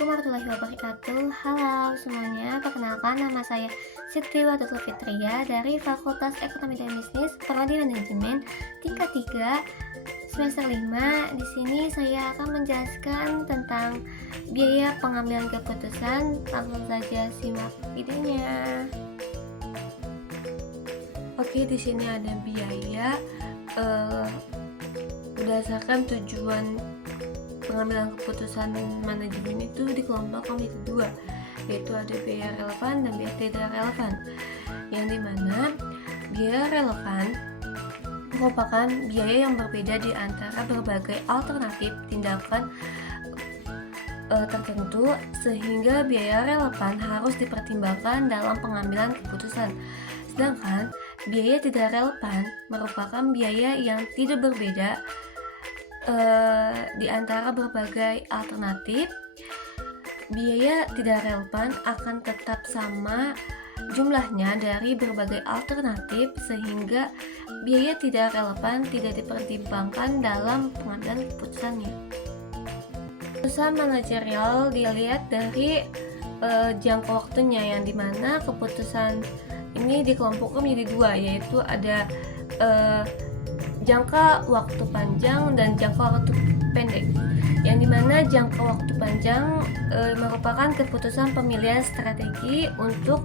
Assalamualaikum warahmatullahi wabarakatuh. Halo semuanya, perkenalkan nama saya Siti Wadatul Fitria dari Fakultas Ekonomi dan Bisnis Prodi Manajemen tingkat 3 semester 5. Di sini saya akan menjelaskan tentang biaya pengambilan keputusan. Langsung saja simak videonya. Oke, di sini ada biaya berdasarkan tujuan pengambilan keputusan manajemen itu dikelompokkan menjadi dua, yaitu ada biaya relevan dan biaya tidak relevan. Yang dimana biaya relevan merupakan biaya yang berbeda di antara berbagai alternatif tindakan tertentu, sehingga biaya relevan harus dipertimbangkan dalam pengambilan keputusan. Sedangkan biaya tidak relevan merupakan biaya yang tidak berbeda di antara berbagai alternatif. Biaya tidak relevan akan tetap sama jumlahnya dari berbagai alternatif, sehingga biaya tidak relevan tidak dipertimbangkan dalam pengambilan keputusannya. Keputusan manajerial dilihat dari jangka waktunya, yang dimana keputusan ini dikelompokkan menjadi dua, yaitu ada jangka waktu panjang dan jangka waktu pendek. Yang dimana jangka waktu panjang merupakan keputusan pemilihan strategi untuk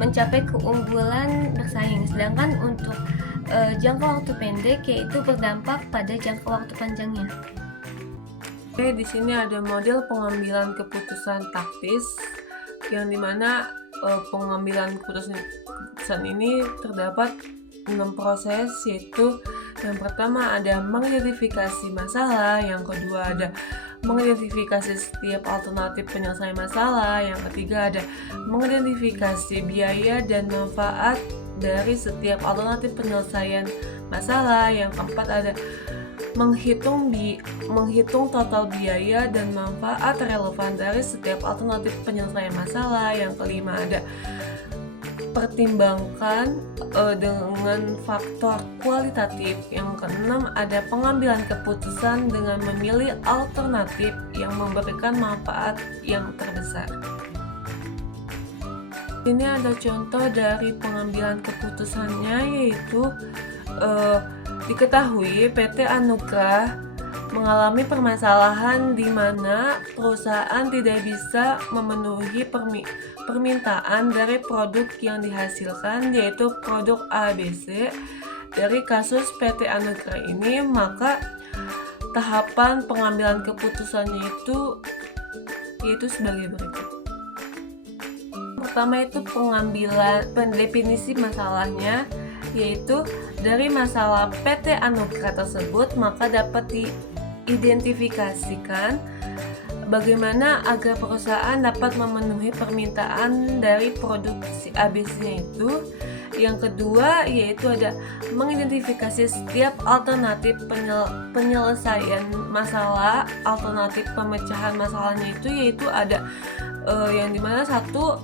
mencapai keunggulan bersaing, sedangkan untuk jangka waktu pendek yaitu berdampak pada jangka waktu panjangnya. Oke, di sini ada model pengambilan keputusan taktis, yang dimana pengambilan keputusan ini terdapat 6 proses, yaitu yang pertama ada mengidentifikasi masalah, yang kedua ada mengidentifikasi setiap alternatif penyelesaian masalah, yang ketiga ada mengidentifikasi biaya dan manfaat dari setiap alternatif penyelesaian masalah, yang keempat ada menghitung total biaya dan manfaat relevan dari setiap alternatif penyelesaian masalah, yang kelima ada pertimbangkan dengan faktor kualitatif, yang keenam ada pengambilan keputusan dengan memilih alternatif yang memberikan manfaat yang terbesar. Ini ada contoh dari pengambilan keputusannya, yaitu diketahui PT Anugrah mengalami permasalahan di mana perusahaan tidak bisa memenuhi permintaan dari produk yang dihasilkan, yaitu produk ABC. Dari kasus PT Anugrah ini, maka tahapan pengambilan keputusannya yaitu sebagai berikut. Pertama itu pendefinisi masalahnya, yaitu dari masalah PT Anugrah tersebut maka dapat diidentifikasikan bagaimana agar perusahaan dapat memenuhi permintaan dari produksi ABC-nya itu. Yang kedua yaitu ada mengidentifikasi setiap alternatif penyelesaian masalah, alternatif pemecahan masalahnya itu, yaitu ada yang dimana satu,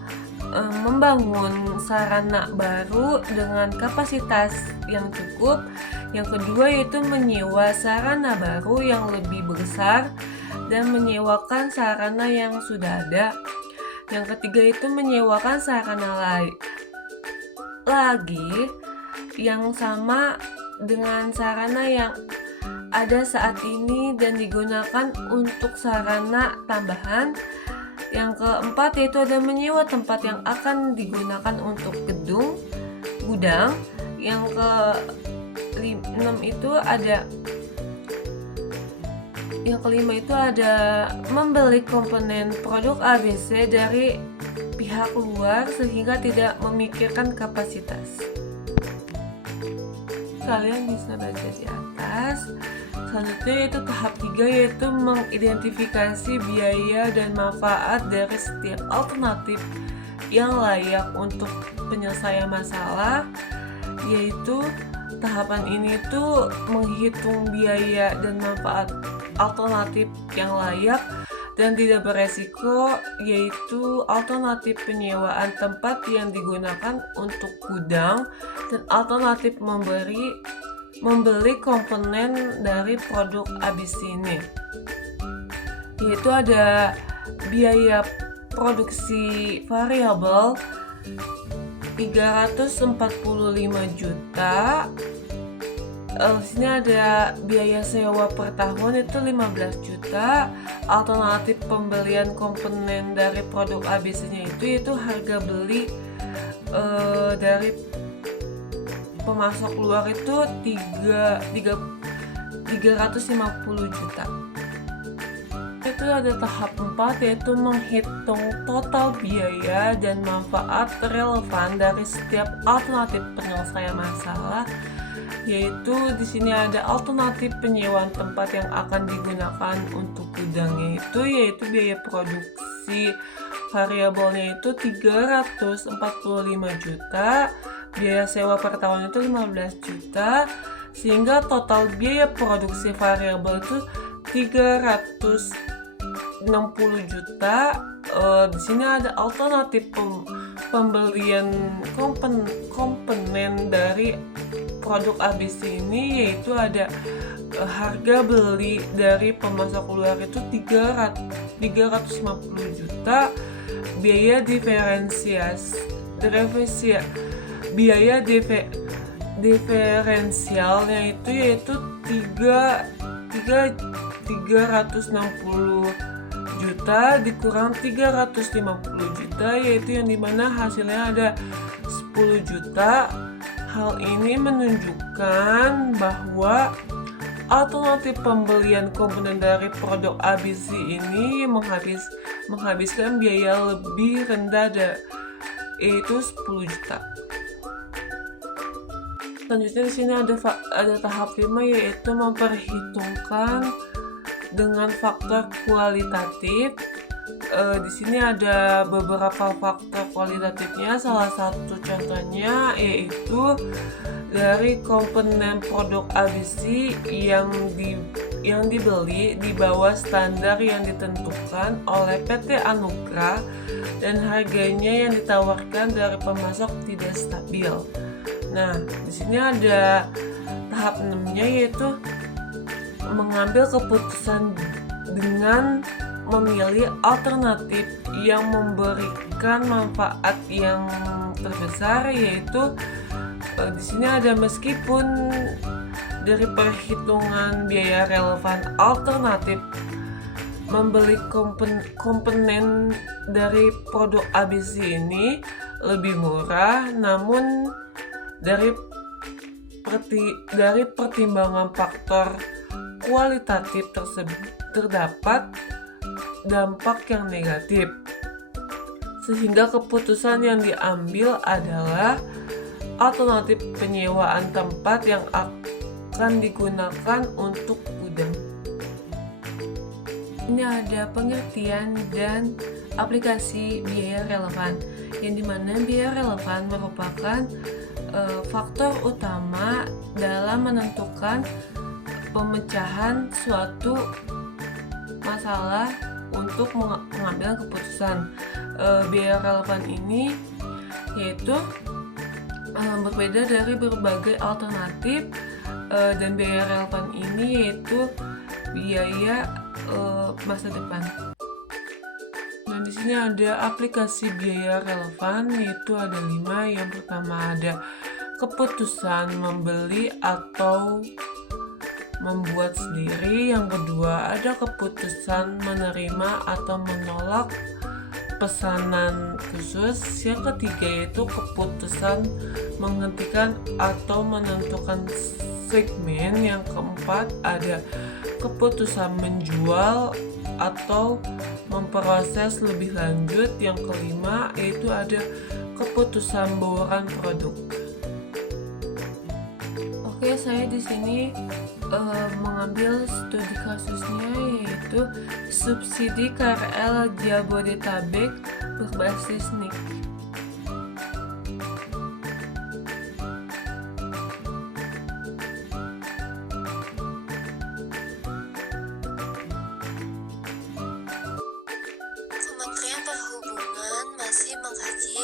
membangun sarana baru dengan kapasitas yang cukup. Yang kedua yaitu menyewa sarana baru yang lebih besar dan menyewakan sarana yang sudah ada. Yang ketiga itu menyewakan sarana lagi yang sama dengan sarana yang ada saat ini dan digunakan untuk sarana tambahan. Yang keempat yaitu ada menyewa tempat yang akan digunakan untuk gudang. Yang kelima itu ada membeli komponen produk ABC dari pihak luar sehingga tidak memikirkan kapasitas. Kalian bisa baca di atas. Selanjutnya itu tahap 3, yaitu mengidentifikasi biaya dan manfaat dari setiap alternatif yang layak untuk penyelesaian masalah, yaitu tahapan ini tuh menghitung biaya dan manfaat alternatif yang layak dan tidak beresiko, yaitu alternatif penyewaan tempat yang digunakan untuk gudang dan alternatif membeli komponen dari produk ABC ini. Yaitu ada biaya produksi variabel 345 juta. Di sini ada biaya sewa per tahun itu 15 juta. Alternatif pembelian komponen dari produk ABC-nya itu harga beli dari pemasok luar itu 350 juta. Itu ada tahap 4, yaitu menghitung total biaya dan manfaat relevan dari setiap alternatif penyelesaian masalah, yaitu di sini ada alternatif penyewaan tempat yang akan digunakan untuk gudangnya yaitu biaya produksi variabelnya itu 345 juta, biaya sewa per tahun itu 15 juta, sehingga total biaya produksi variabel itu 360 juta. Di sini ada alternatif pembelian komponen dari produk ABC ini, yaitu ada harga beli dari pemasok luar itu 350 juta, biaya diferensialnya yaitu 360 juta dikurang 350 juta, yaitu yang dimana hasilnya ada 10 juta. Hal ini menunjukkan bahwa alternatif pembelian komponen dari produk ABC ini menghabiskan biaya lebih rendah yaitu 10 juta. Selanjutnya di sini ada tahap 5, yaitu memperhitungkan dengan faktor kualitatif. Di sini ada beberapa faktor kualitatifnya. Salah satu contohnya yaitu dari komponen produk ABC yang dibeli di bawah standar yang ditentukan oleh PT Anugrah dan harganya yang ditawarkan dari pemasok tidak stabil. Nah, di sini ada tahap 6-nya, yaitu mengambil keputusan dengan memilih alternatif yang memberikan manfaat yang terbesar, yaitu di sini ada meskipun dari perhitungan biaya relevan alternatif membeli komponen dari produk ABC ini lebih murah, namun dari pertimbangan faktor kualitatif tersebut terdapat dampak yang negatif, sehingga keputusan yang diambil adalah alternatif penyewaan tempat yang akan digunakan untuk gudang. Ini ada pengertian dan aplikasi biaya relevan, yang dimana biaya relevan merupakan faktor utama dalam menentukan pemecahan suatu masalah untuk mengambil keputusan. Biaya relevan ini yaitu berbeda dari berbagai alternatif, dan biaya relevan ini yaitu biaya masa depan. Nah, di sini ada aplikasi biaya relevan, yaitu ada 5. Yang pertama ada keputusan membeli atau membuat sendiri. Yang kedua ada keputusan menerima atau menolak pesanan khusus. Yang ketiga yaitu keputusan menghentikan atau menentukan segmen. Yang keempat ada keputusan menjual atau memproses lebih lanjut. Yang kelima yaitu ada keputusan bauran produk. Oke, saya di sini mengambil studi kasusnya, yaitu subsidi KRL Jabodetabek berbasis NIK. Kementerian Perhubungan masih mengkaji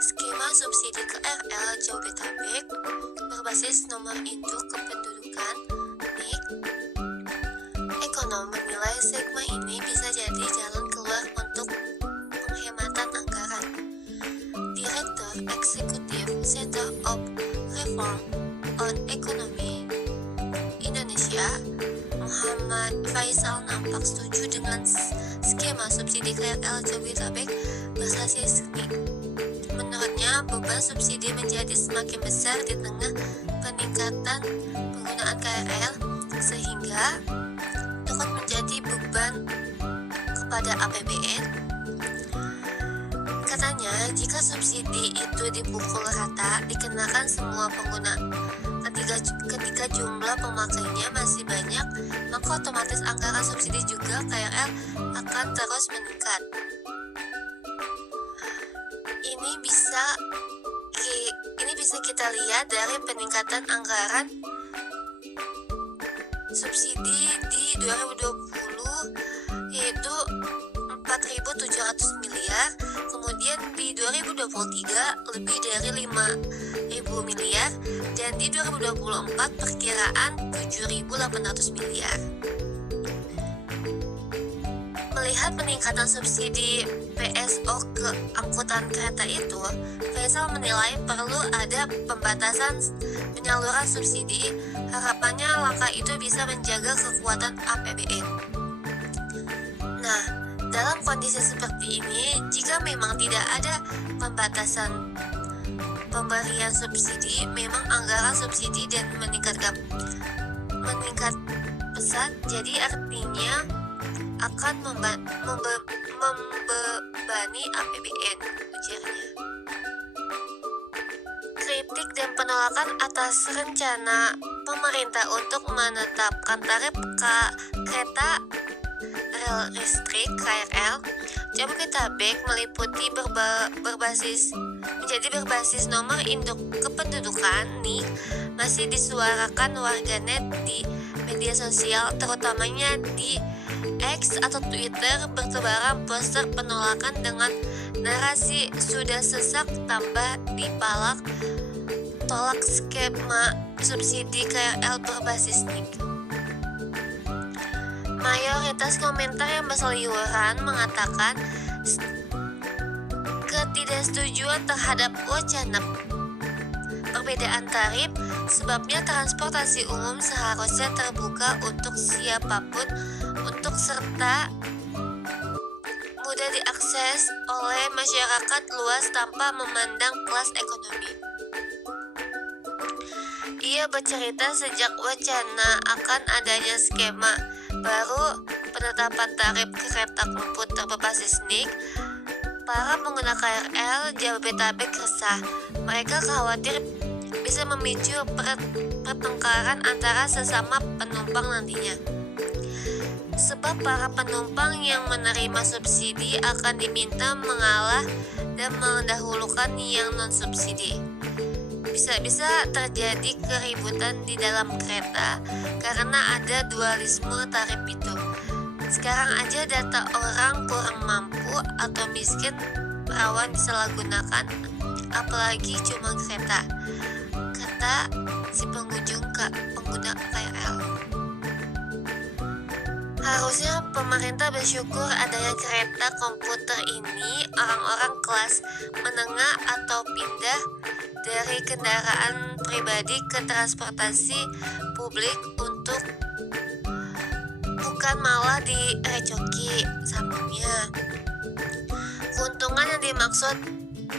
skema subsidi KRL Jabodetabek berbasis nomor induk kependudukan NIK. Ekonom menilai segmen ini bisa jadi jalan keluar Eksekutif Center of Reform on Economy Indonesia, Muhammad Faisal nampak setuju dengan skema subsidi KRL Jabodetabek berbasis NIK. Menurutnya, beban subsidi menjadi semakin besar di tengah peningkatan penggunaan KRL sehingga dapat menjadi beban kepada APBN. Katanya, jika subsidi itu dipukul rata dikenakan semua pengguna ketika jumlah pemakainya masih banyak, maka otomatis anggaran subsidi juga KRL akan terus meningkat. Ini bisa kita lihat dari peningkatan anggaran subsidi di 2020 yaitu 4.700 miliar, kemudian di 2023 lebih dari 5.000 miliar, dan di 2024 perkiraan 7.800 miliar. Melihat peningkatan subsidi PSO ke angkutan kereta itu, Faisal menilai perlu ada pembatasan penyaluran subsidi. Harapannya langkah itu bisa menjaga kekuatan APBN. Nah, dalam kondisi seperti ini, jika memang tidak ada pembatasan pemberian subsidi, memang anggaran subsidi dan meningkat pesat, jadi artinya akan membebani APBN, ujarnya. Kritik dan penolakan atas rencana pemerintah untuk menetapkan tarif kereta rel listrik KRL Jabodetabek meliputi berbasis nomor induk kependudukan NIK masih disuarakan warganet di media sosial, terutamanya di X atau Twitter. Bertebaran poster penolakan dengan narasi "sudah sesak tambah dipalak, tolak skema subsidi KRL berbasis NIK". Mayoritas komentar yang berseliweran mengatakan ketidaksetujuan terhadap wacana perbedaan tarif, sebabnya transportasi umum seharusnya terbuka untuk siapapun serta mudah diakses oleh masyarakat luas tanpa memandang kelas ekonomi. Ia bercerita sejak wacana akan adanya skema baru penetapan tarif kereta komuter berbasis NIK, para pengguna KRL Jabodetabek resah. Mereka khawatir bisa memicu pertengkaran antara sesama penumpang nantinya. Sebab para penumpang yang menerima subsidi akan diminta mengalah dan mendahulukan yang non-subsidi. Bisa-bisa terjadi keributan di dalam kereta karena ada dualisme tarif itu. Sekarang aja data orang kurang mampu atau miskin rawan disalahgunakan, apalagi cuma kereta, kata si pengguna KRL. Harusnya pemerintah bersyukur adanya kereta komuter ini. Orang-orang kelas menengah atau pindah dari kendaraan pribadi ke transportasi publik untuk bukan malah direcoki sambungnya. Keuntungan yang dimaksud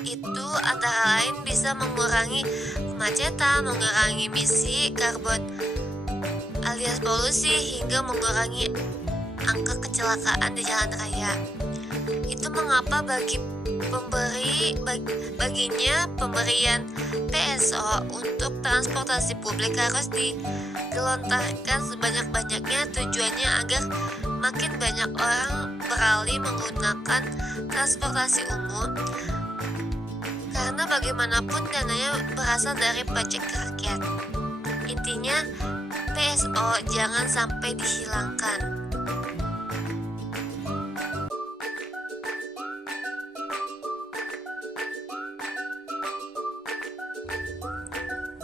itu antara lain bisa mengurangi kemacetan, mengurangi emisi karbon alias polusi, hingga mengurangi angka kecelakaan di jalan raya. Itu mengapa baginya pemberian PSO untuk transportasi publik harus digelontorkan sebanyak-banyaknya. Tujuannya agar makin banyak orang beralih menggunakan transportasi umum, karena bagaimanapun dananya berasal dari pajak rakyat. Intinya PSO jangan sampai dihilangkan.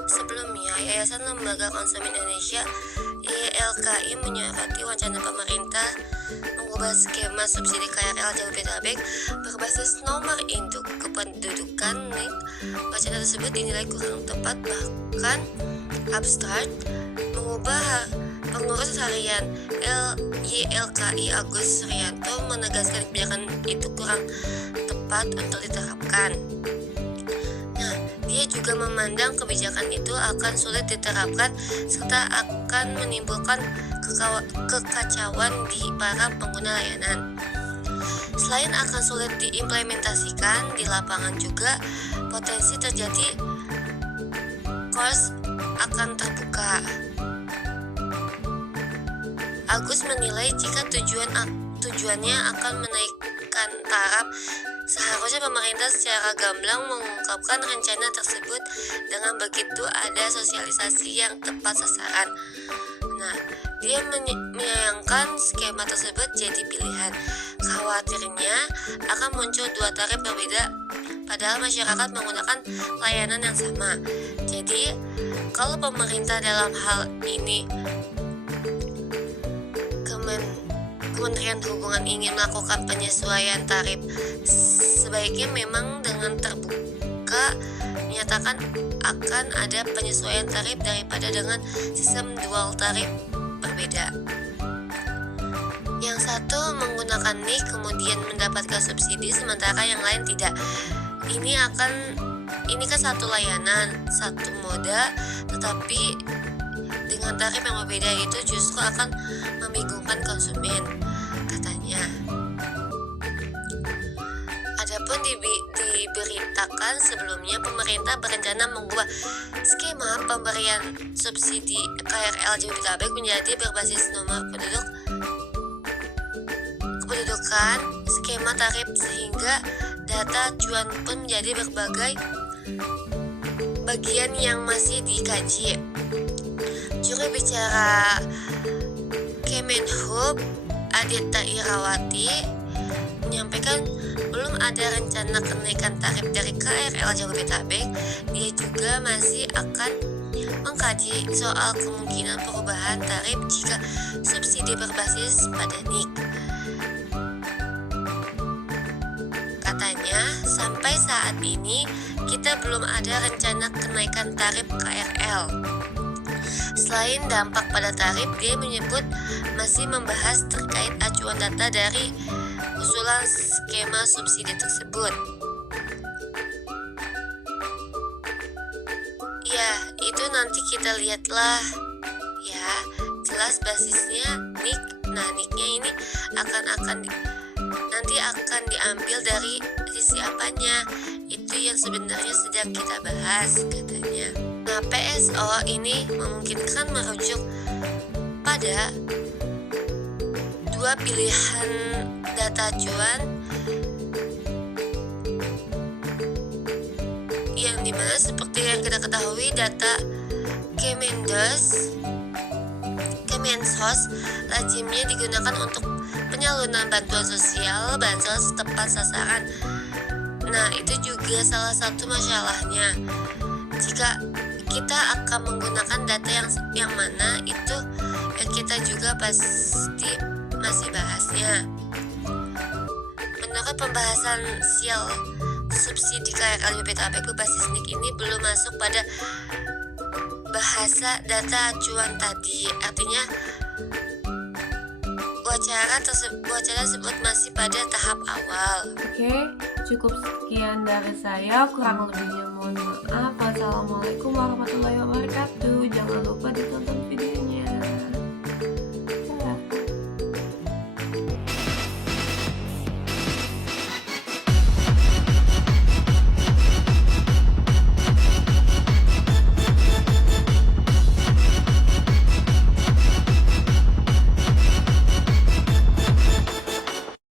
Sebelumnya, Yayasan Lembaga Konsumen Indonesia (YLKI) menyoroti wacana pemerintah mengubah skema subsidi KRL Jabodetabek berbasis nomor induk kependudukan NIK. Wacana tersebut dinilai kurang tepat, bahkan abstrak. Mengubah Pengurus Harian YLKI Agus Suryanto menegaskan kebijakan itu kurang tepat untuk diterapkan. Nah, dia juga memandang kebijakan itu akan sulit diterapkan serta akan menimbulkan kekacauan di para pengguna layanan. Selain akan sulit diimplementasikan di lapangan, juga potensi terjadi kos akan terbuka. Agus menilai jika tujuannya akan menaikkan taraf, seharusnya pemerintah secara gamblang mengungkapkan rencana tersebut. Dengan begitu ada sosialisasi yang tepat sasaran. Nah, dia menyayangkan skema tersebut jadi pilihan. Khawatirnya akan muncul dua tarif berbeda padahal masyarakat menggunakan layanan yang sama. Jadi, kalau pemerintah dalam hal ini Kementerian Perhubungan ingin melakukan penyesuaian tarif, sebaiknya memang dengan terbuka menyatakan akan ada penyesuaian tarif daripada dengan sistem dual tarif berbeda. Yang satu menggunakan NIK kemudian mendapatkan subsidi sementara yang lain tidak. Ini kan satu layanan, satu moda, tetapi dengan tarif yang berbeda itu justru akan membingungkan konsumen, katanya. Adapun diberitakan sebelumnya pemerintah berencana mengubah skema pemberian subsidi KRL Jabodetabek menjadi berbasis nomor kependudukan skema tarif sehingga data acuan pun menjadi berbagai bagian yang masih dikaji. Juru bicara Kemenhub Adita Irawati menyampaikan belum ada rencana kenaikan tarif dari KRL Jabodetabek. Dia juga masih akan mengkaji soal kemungkinan perubahan tarif jika subsidi berbasis pada NIK. Katanya, sampai saat ini kita belum ada rencana kenaikan tarif KRL. Selain dampak pada tarif, dia menyebut masih membahas terkait acuan data dari usulan skema subsidi tersebut. Ya, itu nanti kita lihatlah. Ya, jelas basisnya NIK. Nah, NIK-nya ini nanti akan diambil dari sisi apanya? Itu yang sebenarnya sedang kita bahas, katanya. Nah, PSO ini memungkinkan merujuk pada dua pilihan data acuan yang dimana seperti yang kita ketahui data Kemensos lazimnya digunakan untuk penyaluran bantuan sosial bansos tepat sasaran. Nah, itu juga salah satu masalahnya. Jika kita akan menggunakan data yang mana itu kita juga pasti masih bahasnya. Menurut pembahasan sial subsidi KRL Jabodetabek berbasis NIK ini belum masuk pada bahasa data acuan tadi. Artinya wacana tersebut masih pada tahap awal. Oke, cukup sekian dari saya. Kurang lebihnya mohon maaf. Wassalamualaikum warahmatullahi wabarakatuh. Jangan lupa ditonton videonya.